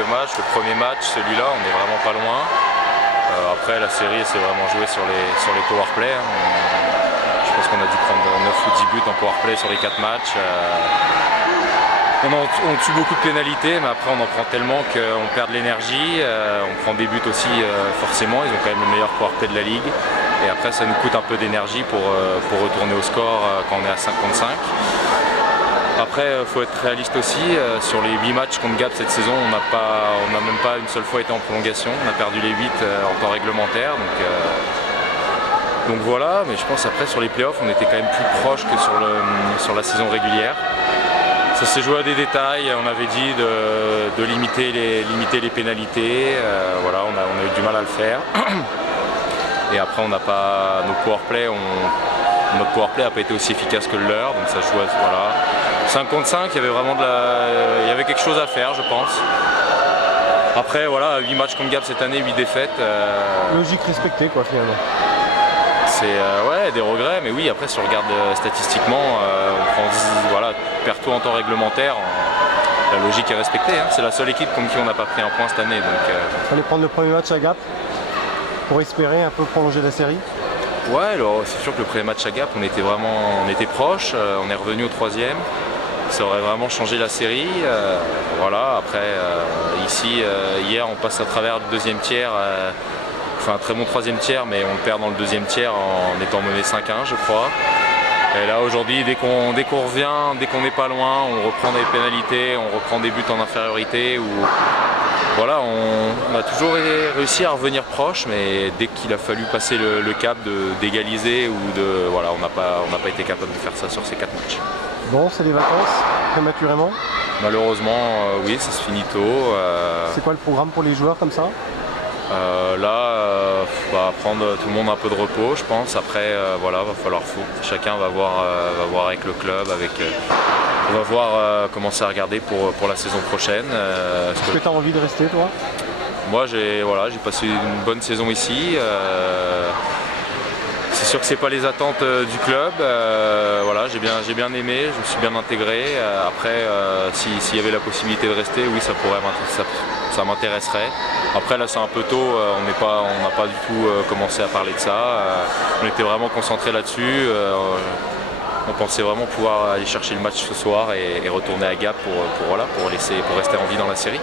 quelques matchs. Le premier match, celui-là, on n'est vraiment pas loin. Après, la série, c'est vraiment joué sur les powerplay. Je pense qu'on a dû prendre 9 ou 10 buts en powerplay sur les 4 matchs. On tue beaucoup de pénalités, mais après on en prend tellement qu'on perd de l'énergie. On prend des buts aussi, forcément. Ils ont quand même le meilleur powerplay de la ligue. Et après, ça nous coûte un peu d'énergie pour retourner au score quand on est à 5-5. Après, il faut être réaliste aussi. Sur les 8 matchs contre Gap cette saison, on n'a même pas une seule fois été en prolongation. On a perdu les 8 en temps réglementaire. Donc voilà, mais je pense après sur les playoffs, on était quand même plus proche que sur la saison régulière. Ça s'est joué à des détails, on avait dit de limiter les pénalités. Voilà, on a eu du mal à le faire. Et après, notre powerplay n'a pas été aussi efficace que le leur, donc ça joue à voilà. 5 contre 5, il y avait quelque chose à faire, je pense. Après, voilà, 8 matchs contre Gap cette année, 8 défaites. Logique respectée, quoi, finalement. C'est ouais, des regrets, mais oui, après, si on regarde statistiquement, on perd tout en temps réglementaire. La logique est respectée, hein. C'est la seule équipe contre qui on n'a pas pris un point cette année. Il fallait prendre le premier match à Gap pour espérer un peu prolonger la série. Ouais, alors c'est sûr que le premier match à Gap, on était proche, on est revenu au 3e. Ça aurait vraiment changé la série. Voilà, après, ici, hier, on passe à travers le deuxième tiers. On fait un très bon 3e tiers, mais on le perd dans le 2e tiers en étant mené 5-1, je crois. Et là, aujourd'hui, dès qu'on revient, dès qu'on n'est pas loin, on reprend des pénalités, on reprend des buts en infériorité. Voilà, on a toujours réussi à revenir proche, mais dès qu'il a fallu passer le cap d'égaliser voilà, on n'a pas été capable de faire ça sur ces 4 matchs. Bon, c'est les vacances, prématurément? Malheureusement, oui, ça se finit tôt. C'est quoi le programme pour les joueurs comme ça? Là, prendre tout le monde un peu de repos, je pense. Après, voilà, va falloir chacun va voir avec le club, on va voir commencer à regarder pour la saison prochaine. Est-ce que tu as envie de rester, toi? Moi, j'ai passé une bonne saison ici. C'est sûr que c'est pas les attentes du club. Voilà, j'ai bien aimé, je me suis bien intégré. Après, s'il y avait la possibilité de rester, oui, ça m'intéresserait. Après, là, c'est un peu tôt. On n'a pas du tout commencé à parler de ça. On était vraiment concentrés là-dessus. On pensait vraiment pouvoir aller chercher le match ce soir et retourner à Gap pour rester en vie dans la série.